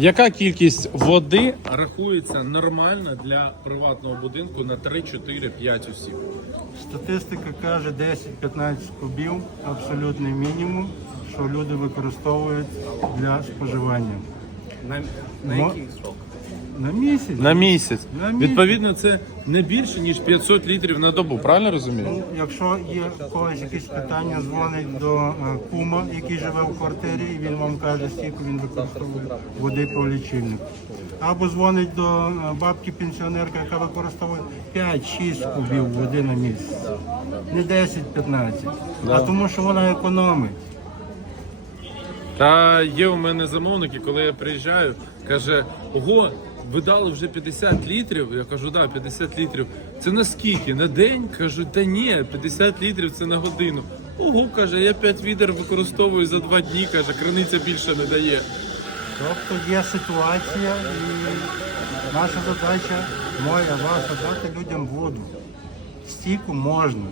Яка кількість води рахується нормально для приватного будинку на 3, 4, 5 осіб? Статистика каже 10-15 кубів, абсолютний мінімум, що люди використовують для споживання. На, на який срок? На місяць. На місяць. На місяць. Відповідно, це не більше, ніж 500 літрів на добу, правильно розумію? Ну, Якщо є когось якісь питання, дзвонить до е, кума, який живе в квартирі, і він вам каже, скільки він використовує води по лічильнику. Або дзвонить до е, бабки пенсіонерка, яка використовує 5-6 кубів води на місяць. Не 10-15, а тому, що вона економить. Та є у мене замовники, коли я приїжджаю, каже: ого, ви дали вже 50 літрів. Я кажу, да, 50 літрів. Це на скільки? На день? Кажу, та ні, 50 літрів це на годину. Ого, каже, я 5 відер використовую за 2 дні, каже, криниця більше не дає. Тобто є ситуація, і наша задача, моя, ваша, дати людям воду. Стільки можна.